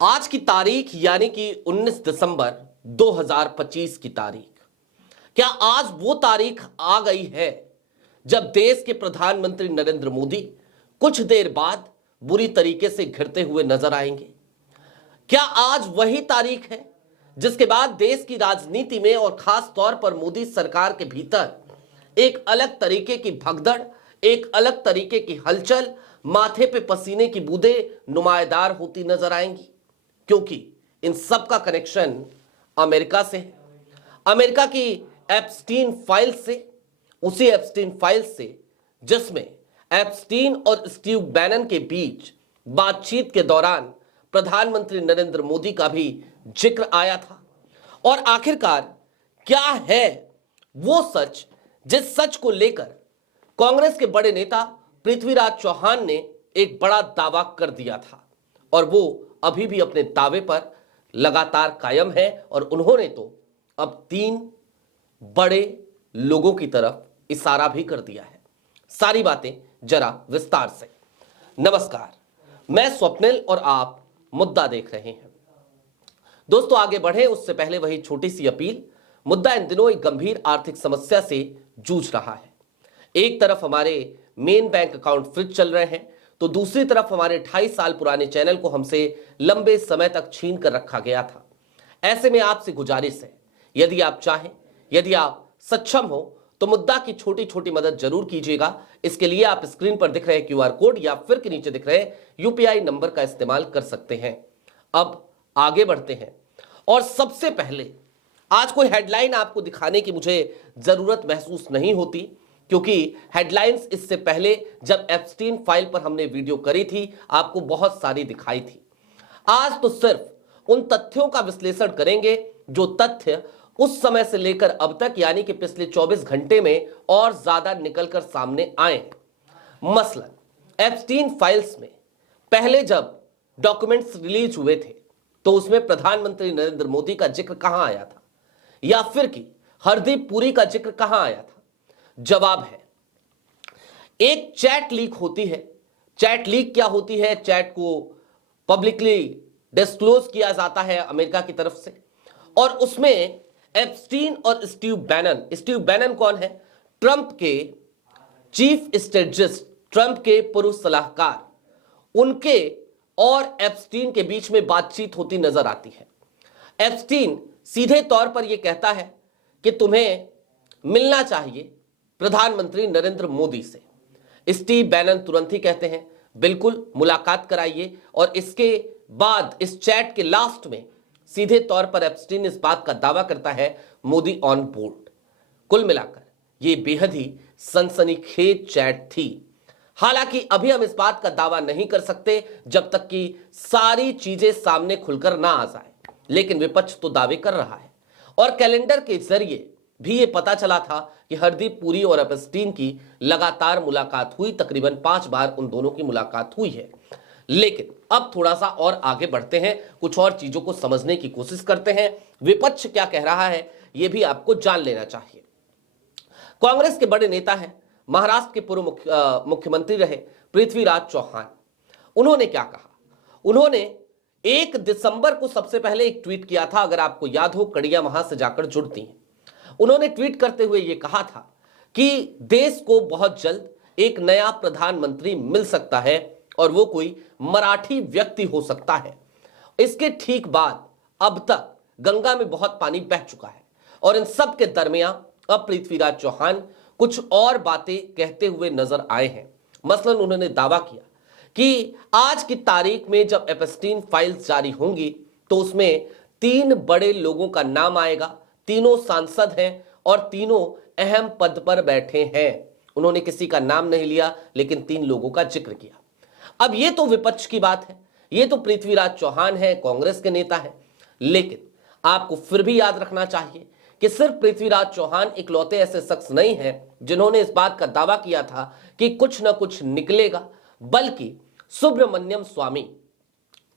आज की तारीख यानी कि 19 दिसंबर 2025 की तारीख, क्या आज वो तारीख आ गई है जब देश के प्रधानमंत्री नरेंद्र मोदी कुछ देर बाद बुरी तरीके से घिरते हुए नजर आएंगे? क्या आज वही तारीख है जिसके बाद देश की राजनीति में और खास तौर पर मोदी सरकार के भीतर एक अलग तरीके की भगदड़, एक अलग तरीके की हलचल, माथे पे पसीने की बूंदें नुमायदार होती नजर आएंगी? क्योंकि इन सब का कनेक्शन अमेरिका से है, अमेरिका की एप्स्टीन फाइल से, उसी एप्स्टीन फाइल से जिसमें एप्स्टीन और स्टीव बैनन के बीच बातचीत के दौरान प्रधानमंत्री नरेंद्र मोदी का भी जिक्र आया था। और आखिरकार क्या है वो सच जिस सच को लेकर कांग्रेस के बड़े नेता पृथ्वीराज चौहान ने एक बड़ा दावा कर दिया था, और वो अभी भी अपने दावे पर लगातार कायम है। और उन्होंने तो अब 3 बड़े लोगों की तरफ इशारा भी कर दिया है। सारी बातें जरा विस्तार से। नमस्कार, मैं स्वप्निल और आप मुद्दा देख रहे हैं। दोस्तों, आगे बढ़े उससे पहले वही छोटी सी अपील। मुद्दा इन दिनों एक गंभीर आर्थिक समस्या से जूझ रहा है। एक तरफ हमारे मेन बैंक अकाउंट फ्रीज चल रहे हैं, तो दूसरी तरफ हमारे 28 साल पुराने चैनल को हमसे लंबे समय तक छीन कर रखा गया था। ऐसे में आपसे गुजारिश है, यदि आप चाहें, यदि आप सक्षम हो, तो मुद्दा की छोटी छोटी मदद जरूर कीजिएगा। इसके लिए आप स्क्रीन पर दिख रहे QR कोड या फिर के नीचे दिख रहे UPI नंबर का इस्तेमाल कर सकते हैं। अब आगे बढ़ते हैं, और सबसे पहले आज कोई हेडलाइन आपको दिखाने की मुझे जरूरत महसूस नहीं होती, क्योंकि हेडलाइंस इससे पहले जब एप्स्टीन फाइल पर हमने वीडियो करी थी आपको बहुत सारी दिखाई थी। आज तो सिर्फ उन तथ्यों का विश्लेषण करेंगे जो तथ्य उस समय से लेकर अब तक यानी कि पिछले 24 घंटे में और ज्यादा निकलकर सामने आए। मसलन एप्स्टीन फाइल्स में पहले जब डॉक्यूमेंट्स रिलीज हुए थे तो उसमें प्रधानमंत्री नरेंद्र मोदी का जिक्र कहां आया था, या फिर कि हरदीप पुरी का जिक्र कहां आया था? जवाब है, एक चैट लीक होती है। चैट लीक क्या होती है? चैट को पब्लिकली डिस्क्लोज किया जाता है अमेरिका की तरफ से, और उसमें एप्स्टीन और स्टीव बैनन कौन है? ट्रंप के चीफ स्ट्रेटजिस्ट, ट्रंप के पूर्व सलाहकार, उनके और एप्स्टीन के बीच में बातचीत होती नजर आती है। एप्स्टीन सीधे तौर पर यह कहता है कि तुम्हें मिलना चाहिए प्रधानमंत्री नरेंद्र मोदी से। स्टीव बैनन तुरंत ही कहते हैं बिल्कुल मुलाकात कराइए, और इसके बाद इस चैट के लास्ट में सीधे तौर पर एप्स्टीन इस बात का दावा करता है मोदी ऑन बोर्ड। कुल मिलाकर यह बेहद ही सनसनीखेज चैट थी। हालांकि अभी हम इस बात का दावा नहीं कर सकते जब तक कि सारी चीजें सामने खुलकर ना आ जाए, लेकिन विपक्ष तो दावे कर रहा है। और कैलेंडर के जरिए भी ये पता चला था कि हरदीप पुरी और एप्स्टीन की लगातार मुलाकात हुई, तकरीबन 5 बार उन दोनों की मुलाकात हुई है। लेकिन अब थोड़ा सा और आगे बढ़ते हैं, कुछ और चीजों को समझने की कोशिश करते हैं। विपक्ष क्या कह रहा है यह भी आपको जान लेना चाहिए। कांग्रेस के बड़े नेता हैं, महाराष्ट्र के पूर्व मुख्यमंत्री रहे पृथ्वीराज चौहान। उन्होंने क्या कहा? उन्होंने 1 दिसंबर को सबसे पहले एक ट्वीट किया था, अगर आपको याद हो, कड़ियां वहां से जाकर जुड़ती हैं। उन्होंने ट्वीट करते हुए यह कहा था कि देश को बहुत जल्द एक नया प्रधानमंत्री मिल सकता है, और वो कोई मराठी व्यक्ति हो सकता है। इसके ठीक बाद अब तक गंगा में बहुत पानी बह चुका है, और इन सब के दरमियान अब पृथ्वीराज चौहान कुछ और बातें कहते हुए नजर आए हैं। मसलन उन्होंने दावा किया कि आज की तारीख में जब एप्स्टीन फाइल्स जारी होंगी तो उसमें 3 बड़े लोगों का नाम आएगा। तीनों सांसद हैं और तीनों अहम पद पर बैठे हैं। उन्होंने किसी का नाम नहीं लिया, लेकिन 3 लोगों का जिक्र किया। अब ये तो विपक्ष की बात है, ये तो पृथ्वीराज चौहान है, कांग्रेस के नेता है। लेकिन आपको फिर भी याद रखना चाहिए कि सिर्फ पृथ्वीराज चौहान इकलौते ऐसे शख्स नहीं हैं जिन्होंने इस बात का दावा किया था कि कुछ ना कुछ निकलेगा, बल्कि सुब्रमण्यम स्वामी,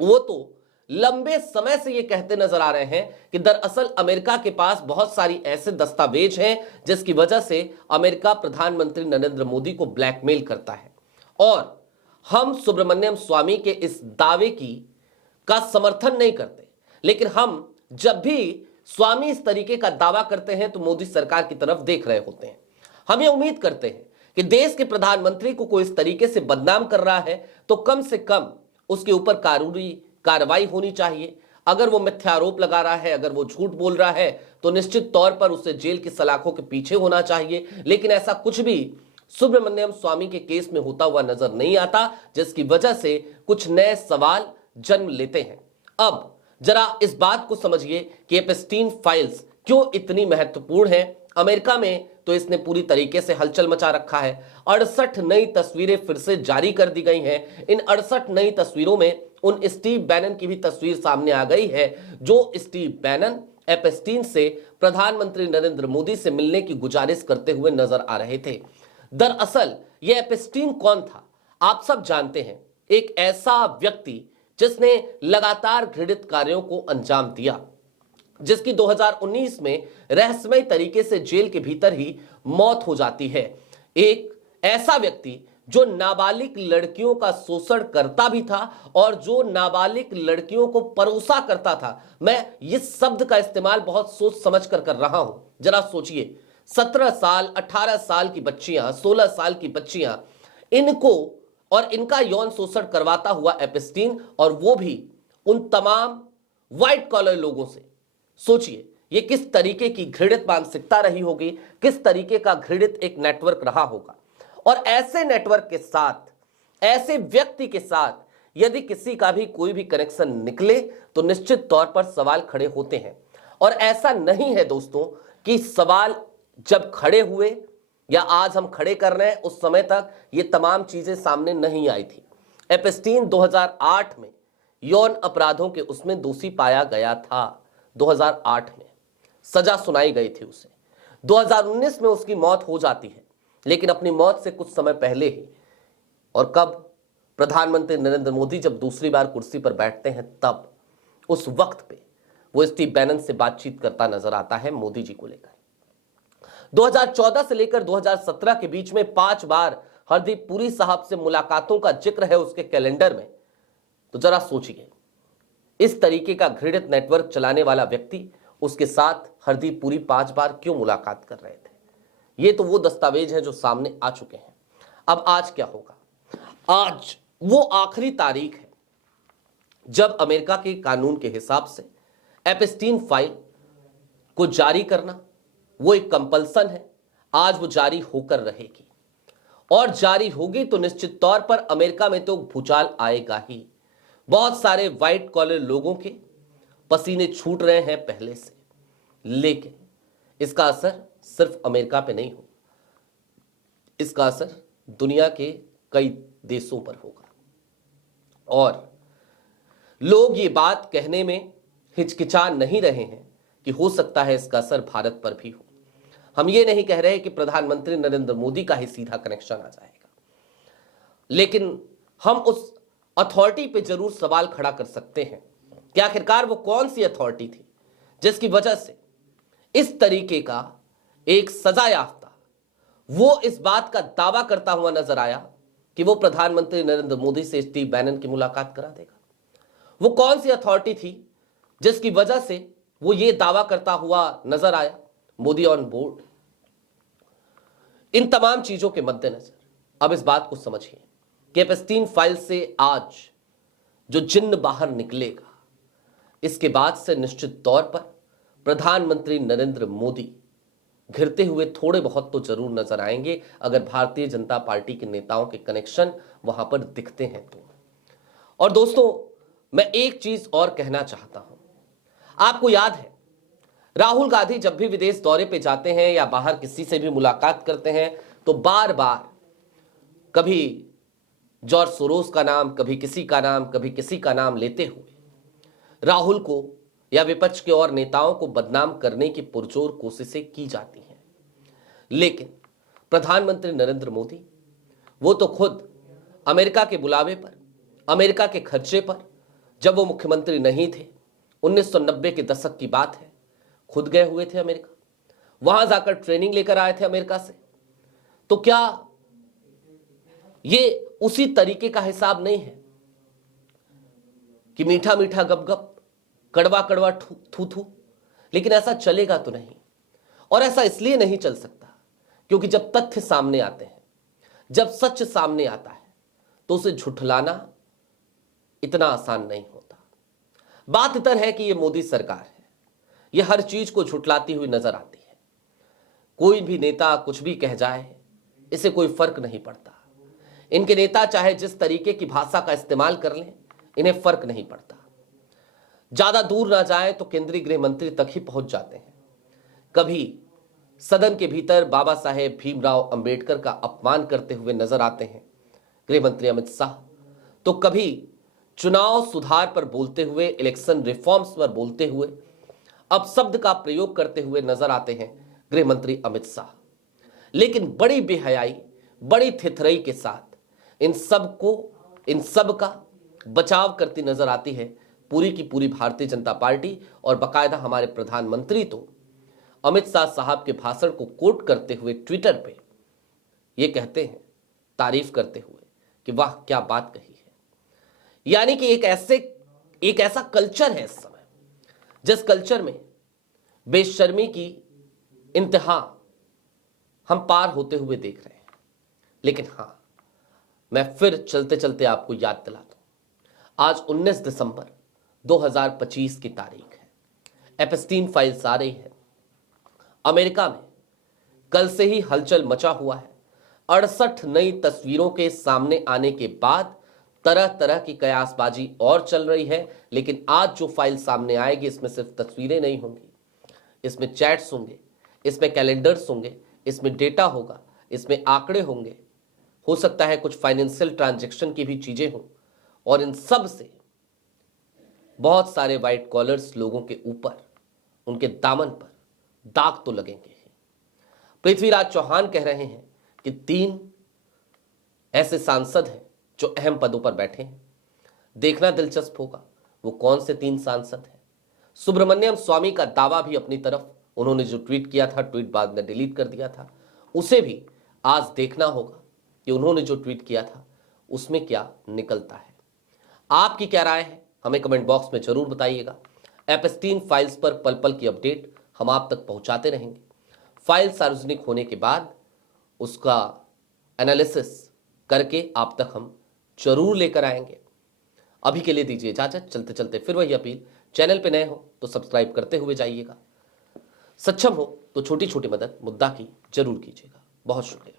वो तो लंबे समय से ये कहते नजर आ रहे हैं कि दरअसल अमेरिका के पास बहुत सारी ऐसे दस्तावेज हैं जिसकी वजह से अमेरिका प्रधानमंत्री नरेंद्र मोदी को ब्लैकमेल करता है। और हम सुब्रमण्यम स्वामी के इस दावे की का समर्थन नहीं करते, लेकिन हम जब भी स्वामी इस तरीके का दावा करते हैं तो मोदी सरकार की तरफ देख रहे होते हैं। हम ये उम्मीद करते हैं कि देश के प्रधानमंत्री को कोई इस तरीके से बदनाम कर रहा है तो कम से कम उसके ऊपर कानूनी कार्रवाई होनी चाहिए। अगर वो मिथ्यारोप लगा रहा है, अगर वो झूठ बोल रहा है, तो निश्चित तौर पर उसे जेल की सलाखों के पीछे होना चाहिए। लेकिन ऐसा कुछ भी सुब्रमण्यम स्वामी के केस में होता हुआ नजर नहीं आता, जिसकी वजह से कुछ नए सवाल जन्म लेते हैं। अब जरा इस बात को समझिए कि एप्स्टीन फाइल्स क्यों इतनी महत्वपूर्ण है। अमेरिका में तो इसने पूरी तरीके से हलचल मचा रखा है। 68 नई तस्वीरें फिर से जारी कर दी गई हैं। इन 68 नई तस्वीरों में उन स्टीव बैनन की भी तस्वीर सामने आ गई है, जो स्टीव बैनन एप्स्टीन से प्रधानमंत्री नरेंद्र मोदी से मिलने की गुजारिश करते हुए नजर आ रहे थे। दरअसल यह एप्स्टीन कौन था, आप सब जानते हैं। एक ऐसा व्यक्ति जिसने लगातार घृणित कार्यों को अंजाम दिया, जिसकी 2019 में रहस्यमय तरीके से जेल के भीतर ही मौत हो जाती है। एक ऐसा व्यक्ति जो नाबालिग लड़कियों का शोषण करता भी था और जो नाबालिग लड़कियों को परोसा करता था। मैं इस शब्द का इस्तेमाल बहुत सोच समझ कर रहा हूं। जरा सोचिए, 17 साल 18 साल की बच्चियां, 16 साल की बच्चियां, इनको और इनका यौन शोषण करवाता हुआ एप्स्टीन, और वो भी उन तमाम व्हाइट कॉलर लोगों से। सोचिए ये किस तरीके की घृणित मानसिकता रही होगी, किस तरीके का घृणित एक नेटवर्क रहा होगा। और ऐसे नेटवर्क के साथ, ऐसे व्यक्ति के साथ यदि किसी का भी कोई भी कनेक्शन निकले तो निश्चित तौर पर सवाल खड़े होते हैं। और ऐसा नहीं है दोस्तों कि सवाल जब खड़े हुए या आज हम खड़े कर रहे हैं, उस समय तक ये तमाम चीजें सामने नहीं आई थी। एप्स्टीन 2008 में यौन अपराधों के उसमें दोषी पाया गया था। 2008 में सजा सुनाई गई थी उसे। 2019 में उसकी मौत हो जाती है, लेकिन अपनी मौत से कुछ समय पहले ही, और कब, प्रधानमंत्री नरेंद्र मोदी जब दूसरी बार कुर्सी पर बैठते हैं तब उस वक्त पे वो स्टीव बैनन से बातचीत करता नजर आता है मोदी जी को लेकर। 2014 से लेकर 2017 के बीच में 5 बार हरदीप पुरी साहब से मुलाकातों का जिक्र है उसके कैलेंडर में। तो जरा सोचिए, इस तरीके का घृणित नेटवर्क चलाने वाला व्यक्ति, उसके साथ हरदीप पुरी 5 बार क्यों मुलाकात कर रहे थे। ये तो वो दस्तावेज हैं जो सामने आ चुके हैं। अब आज क्या होगा? आज वो आखिरी तारीख है जब अमेरिका के कानून के हिसाब से एप्स्टीन फाइल को जारी करना वो एक कंपल्सन है। आज वो जारी होकर रहेगी, और जारी होगी तो निश्चित तौर पर अमेरिका में तो भूचाल आएगा ही। बहुत सारे व्हाइट कॉलर लोगों के पसीने छूट रहे हैं पहले से, लेकिन इसका असर सिर्फ अमेरिका पे नहीं होगा, इसका असर दुनिया के कई देशों पर होगा। और लोग ये बात कहने में हिचकिचा नहीं रहे हैं कि हो सकता है इसका असर भारत पर भी हो। हम ये नहीं कह रहे कि प्रधानमंत्री नरेंद्र मोदी का ही सीधा कनेक्शन आ जाएगा, लेकिन हम उस अथॉरिटी पे जरूर सवाल खड़ा कर सकते हैं कि आखिरकार वो कौन सी अथॉरिटी थी जिसकी वजह से इस तरीके का एक सजा याफ्ता वो इस बात का दावा करता हुआ नजर आया कि वो प्रधानमंत्री नरेंद्र मोदी से स्टीव बैनन की मुलाकात करा देगा। वो कौन सी अथॉरिटी थी जिसकी वजह से वो ये दावा करता हुआ नजर आया, मोदी ऑन बोर्ड। इन तमाम चीजों के मद्देनजर अब इस बात को समझिए कि एप्स्टीन फाइल से आज जो जिन्न बाहर निकलेगा, इसके बाद से निश्चित तौर पर प्रधानमंत्री नरेंद्र मोदी घिरते हुए थोड़े बहुत तो जरूर नजर आएंगे, अगर भारतीय जनता पार्टी के नेताओं के कनेक्शन वहां पर दिखते हैं तो। और दोस्तों, मैं एक चीज और कहना चाहता हूं। आपको याद है, राहुल गांधी जब भी विदेश दौरे पे जाते हैं या बाहर किसी से भी मुलाकात करते हैं तो बार बार कभी जॉर्ज सोरोस का नाम, कभी किसी का नाम, कभी किसी का नाम लेते हुए राहुल को या विपक्ष के और नेताओं को बदनाम करने की पुरजोर कोशिशें की जाती हैं। लेकिन प्रधानमंत्री नरेंद्र मोदी वो तो खुद अमेरिका के बुलावे पर, अमेरिका के खर्चे पर, जब वो मुख्यमंत्री नहीं थे, 1990 के दशक की बात है, खुद गए हुए थे अमेरिका, वहां जाकर ट्रेनिंग लेकर आए थे अमेरिका से। तो क्या ये उसी तरीके का हिसाब नहीं है कि मीठा मीठा गप गप, कड़वा कड़वा थू थू, लेकिन ऐसा चलेगा तो नहीं। और ऐसा इसलिए नहीं चल सकता क्योंकि जब तथ्य सामने आते हैं, जब सच सामने आता है, तो उसे झुठलाना इतना आसान नहीं होता। बात इतर है कि यह मोदी सरकार है, यह हर चीज को झुठलाती हुई नजर आती है। कोई भी नेता कुछ भी कह जाए, इसे कोई फर्क नहीं पड़ता। इनके नेता चाहे जिस तरीके की भाषा का इस्तेमाल कर लें, इन्हें फर्क नहीं पड़ता। ज्यादा दूर ना जाए तो केंद्रीय गृह मंत्री तक ही पहुंच जाते हैं। कभी सदन के भीतर बाबा साहेब भीमराव अंबेडकर का अपमान करते हुए नजर आते हैं गृह मंत्री अमित शाह, तो कभी चुनाव सुधार पर बोलते हुए, इलेक्शन रिफॉर्म्स पर बोलते हुए अपशब्द का प्रयोग करते हुए नजर आते हैं गृह मंत्री अमित शाह। लेकिन बड़ी बेहयाई, बड़ी थिथरई के साथ इन सब का बचाव करती नजर आती है पूरी की पूरी भारतीय जनता पार्टी। और बाकायदा हमारे प्रधानमंत्री तो अमित शाह साहब के भाषण को कोट करते हुए ट्विटर पे ये कहते हैं, तारीफ करते हुए, कि वाह क्या बात कही है। यानी कि एक ऐसा कल्चर है इस समय, जिस कल्चर में बेशर्मी की इंतहा हम पार होते हुए देख रहे हैं। लेकिन हां, मैं फिर चलते चलते आपको याद दिला दूं, आज 19 दिसंबर 2025 की तारीख है। एपस्टीन फाइल्स आ रही है। अमेरिका में कल से ही हलचल मचा हुआ है। 68 नई तस्वीरों के सामने आने के बाद तरह तरह की कयासबाजी और चल रही है। लेकिन आज जो फाइल सामने आएगी, इसमें सिर्फ तस्वीरें नहीं होंगी, इसमें चैट्स होंगे, इसमें कैलेंडर्स होंगे, इसमें डेटा होगा, इसमें आंकड़े होंगे, हो सकता है कुछ फाइनेंशियल ट्रांजैक्शन की भी चीजें हों। और इन सब से बहुत सारे व्हाइट कॉलर्स लोगों के ऊपर, उनके दामन पर दाग तो लगेंगे। पृथ्वीराज चौहान कह रहे हैं कि 3 ऐसे सांसद हैं जो अहम पदों पर बैठे हैं। देखना दिलचस्प होगा वो कौन से 3 सांसद हैं। सुब्रमण्यम स्वामी का दावा भी अपनी तरफ, उन्होंने जो ट्वीट किया था, ट्वीट बाद में डिलीट कर दिया था, उसे भी आज देखना होगा कि उन्होंने जो ट्वीट किया था उसमें क्या निकलता है। आपकी क्या राय है, हमें कमेंट बॉक्स में जरूर बताइएगा। एपस्टीन फाइल्स पर पल पल की अपडेट हम आप तक पहुंचाते रहेंगे। फाइल सार्वजनिक होने के बाद उसका एनालिसिस करके आप तक हम जरूर लेकर आएंगे। अभी के लिए दीजिए इजाजत। चलते चलते फिर वही अपील, चैनल पे नए हो तो सब्सक्राइब करते हुए जाइएगा। सक्षम हो तो छोटी छोटी मदद मुद्दा की जरूर कीजिएगा। बहुत शुक्रिया।